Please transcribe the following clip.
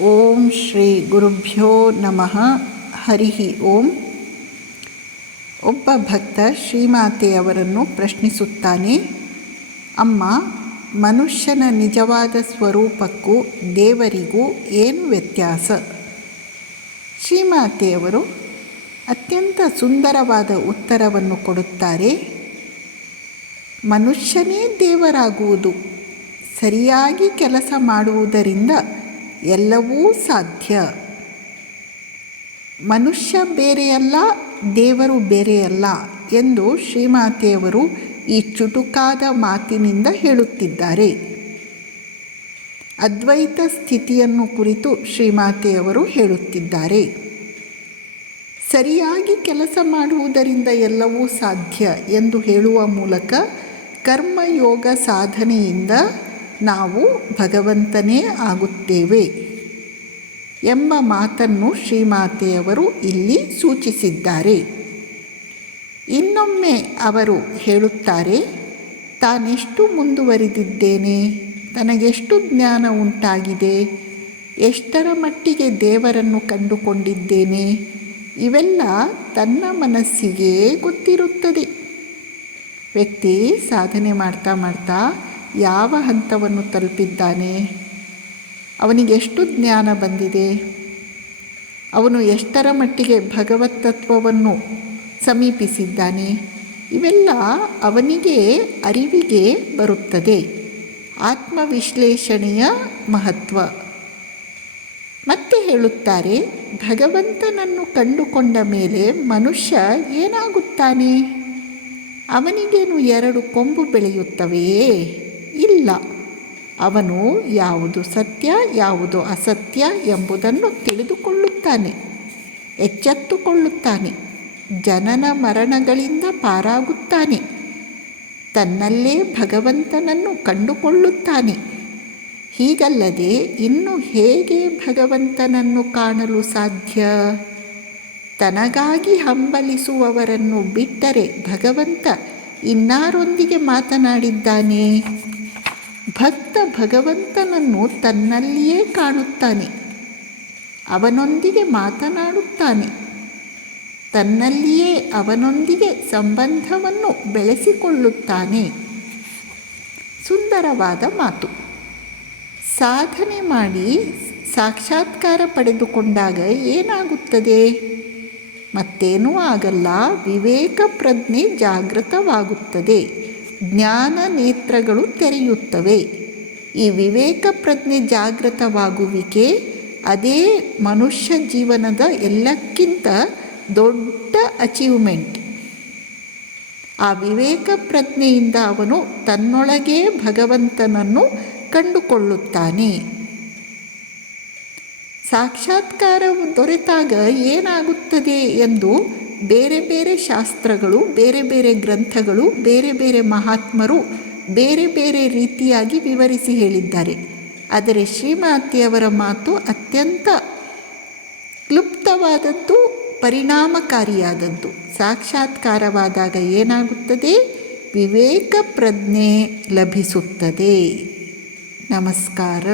ಓಂ ಶ್ರೀ ಗುರುಭ್ಯೋ ನಮಃ. ಹರಿ ಓಂ. ಒಬ್ಬ ಭಕ್ತ ಶ್ರೀಮಾತೆಯವರನ್ನು ಪ್ರಶ್ನಿಸುತ್ತಾನೆ, ಅಮ್ಮ, ಮನುಷ್ಯನ ನಿಜವಾದ ಸ್ವರೂಪಕ್ಕೂ ದೇವರಿಗೂ ಏನು ವ್ಯತ್ಯಾಸ? ಶ್ರೀಮಾತೆಯವರು ಅತ್ಯಂತ ಸುಂದರವಾದ ಉತ್ತರವನ್ನು ಕೊಡುತ್ತಾರೆ. ಮನುಷ್ಯನೇ ದೇವರಾಗುವುದು. ಸರಿಯಾಗಿ ಕೆಲಸ ಮಾಡುವುದರಿಂದ ಎಲ್ಲವೂ ಸಾಧ್ಯ. ಮನುಷ್ಯ ಬೇರೆಯಲ್ಲ, ದೇವರು ಬೇರೆಯಲ್ಲ ಎಂದು ಶ್ರೀಮಾತೆಯವರು ಈ ಚುಟುಕಾದ ಮಾತಿನಿಂದ ಹೇಳುತ್ತಿದ್ದಾರೆ. ಅದ್ವೈತ ಸ್ಥಿತಿಯನ್ನು ಕುರಿತು ಶ್ರೀಮಾತೆಯವರು ಹೇಳುತ್ತಿದ್ದಾರೆ. ಸರಿಯಾಗಿ ಕೆಲಸ ಮಾಡುವುದರಿಂದ ಎಲ್ಲವೂ ಸಾಧ್ಯ ಎಂದು ಹೇಳುವ ಮೂಲಕ ಕರ್ಮಯೋಗ ಸಾಧನೆಯಿಂದ ನಾವು ಭಗವಂತನೇ ಆಗುತ್ತೇವೆ ಎಂಬ ಮಾತನ್ನು ಶ್ರೀಮಾತೆಯವರು ಇಲ್ಲಿ ಸೂಚಿಸಿದ್ದಾರೆ. ಇನ್ನೊಮ್ಮೆ ಅವರು ಹೇಳುತ್ತಾರೆ, ತಾನೆಷ್ಟು ಮುಂದುವರಿದಿದ್ದೇನೆ, ತನಗೆಷ್ಟು ಜ್ಞಾನ ಉಂಟಾಗಿದೆ, ಎಷ್ಟರ ಮಟ್ಟಿಗೆ ದೇವರನ್ನು ಕಂಡುಕೊಂಡಿದ್ದೇನೆ, ಇವೆಲ್ಲ ತನ್ನ ಮನಸ್ಸಿಗೆ ಗೊತ್ತಿರುತ್ತದೆ. ವ್ಯಕ್ತಿ ಸಾಧನೆ ಮಾಡ್ತಾ ಮಾಡ್ತಾ ಯಾವ ಹಂತವನ್ನು ತಲುಪಿದ್ದಾನೆ, ಅವನಿಗೆ ಎಷ್ಟು ಜ್ಞಾನ ಬಂದಿದೆ, ಅವನು ಎಷ್ಟರ ಮಟ್ಟಿಗೆ ಭಗವತ್ ತತ್ವವನ್ನು ಸಮೀಪಿಸಿದ್ದಾನೆ, ಇವೆಲ್ಲ ಅವನಿಗೆ ಅರಿವಿಗೆ ಬರುತ್ತದೆ. ಆತ್ಮವಿಶ್ಲೇಷಣೆಯ ಮಹತ್ವ. ಮತ್ತೆ ಹೇಳುತ್ತಾರೆ, ಭಗವಂತನನ್ನು ಕಂಡುಕೊಂಡ ಮೇಲೆ ಮನುಷ್ಯ ಏನಾಗುತ್ತಾನೆ? ಅವನಿಗೇನು ಎರಡು ಕೊಂಬು ಬೆಳೆಯುತ್ತವೆಯೇ? ಇಲ್ಲ. ಅವನು ಯಾವುದು ಸತ್ಯ ಯಾವುದು ಅಸತ್ಯ ಎಂಬುದನ್ನು ತಿಳಿದುಕೊಳ್ಳುತ್ತಾನೆ, ಎಚ್ಚೆತ್ತುಕೊಳ್ಳುತ್ತಾನೆ, ಜನನ ಮರಣಗಳಿಂದ ಪಾರಾಗುತ್ತಾನೆ, ತನ್ನಲ್ಲೇ ಭಗವಂತನನ್ನು ಕಂಡುಕೊಳ್ಳುತ್ತಾನೆ. ಹೀಗಲ್ಲದೆ ಇನ್ನು ಹೇಗೆ ಭಗವಂತನನ್ನು ಕಾಣಲು ಸಾಧ್ಯ? ತನಗಾಗಿ ಹಂಬಲಿಸುವವರನ್ನು ಬಿಟ್ಟರೆ ಭಗವಂತ ಇನ್ನಾರೊಂದಿಗೆ ಮಾತನಾಡಿದ್ದಾನೆ? ಭಕ್ತ ಭಗವಂತನನ್ನು ತನ್ನಲ್ಲಿಯೇ ಕಾಣುತ್ತಾನೆ, ಅವನೊಂದಿಗೆ ಮಾತನಾಡುತ್ತಾನೆ, ತನ್ನಲ್ಲಿಯೇ ಅವನೊಂದಿಗೆ ಸಂಬಂಧವನ್ನು ಬೆಳೆಸಿಕೊಳ್ಳುತ್ತಾನೆ. ಸುಂದರವಾದ ಮಾತು. ಸಾಧನೆ ಮಾಡಿ ಸಾಕ್ಷಾತ್ಕಾರ ಪಡೆದುಕೊಂಡಾಗ ಏನಾಗುತ್ತದೆ? ಮತ್ತೇನೂ ಆಗಲ್ಲ. ವಿವೇಕ ಪ್ರಜ್ಞೆ ಜಾಗೃತವಾಗುತ್ತದೆ, ಜ್ಞಾನ ನೇತ್ರಗಳು ತೆರೆಯುತ್ತವೆ. ಈ ವಿವೇಕ ಪ್ರಜ್ಞೆ ಜಾಗೃತವಾಗುವಿಕೆ ಅದೇ ಮನುಷ್ಯ ಜೀವನದ ಎಲ್ಲಕ್ಕಿಂತ ದೊಡ್ಡ ಅಚೀವ್ಮೆಂಟ್. ಆ ವಿವೇಕ ಪ್ರಜ್ಞೆಯಿಂದ ಅವನು ತನ್ನೊಳಗೇ ಭಗವಂತನನ್ನು ಕಂಡುಕೊಳ್ಳುತ್ತಾನೆ. ಸಾಕ್ಷಾತ್ಕಾರವು ದೊರೆತಾಗ ಏನಾಗುತ್ತದೆ ಎಂದು ಬೇರೆ ಬೇರೆ ಶಾಸ್ತ್ರಗಳು, ಬೇರೆ ಬೇರೆ ಗ್ರಂಥಗಳು, ಬೇರೆ ಬೇರೆ ಮಹಾತ್ಮರು ಬೇರೆ ಬೇರೆ ರೀತಿಯಾಗಿ ವಿವರಿಸಿ ಹೇಳಿದ್ದಾರೆ. ಆದರೆ ಶ್ರೀಮಾತೆಯವರ ಮಾತು ಅತ್ಯಂತ ಕ್ಲುಪ್ತವಾದದ್ದು, ಪರಿಣಾಮಕಾರಿಯಾದದ್ದು. ಸಾಕ್ಷಾತ್ಕಾರವಾದಾಗ ಏನಾಗುತ್ತದೆ? ವಿವೇಕ ಪ್ರಜ್ಞೆ ಲಭಿಸುತ್ತದೆ. ನಮಸ್ಕಾರ.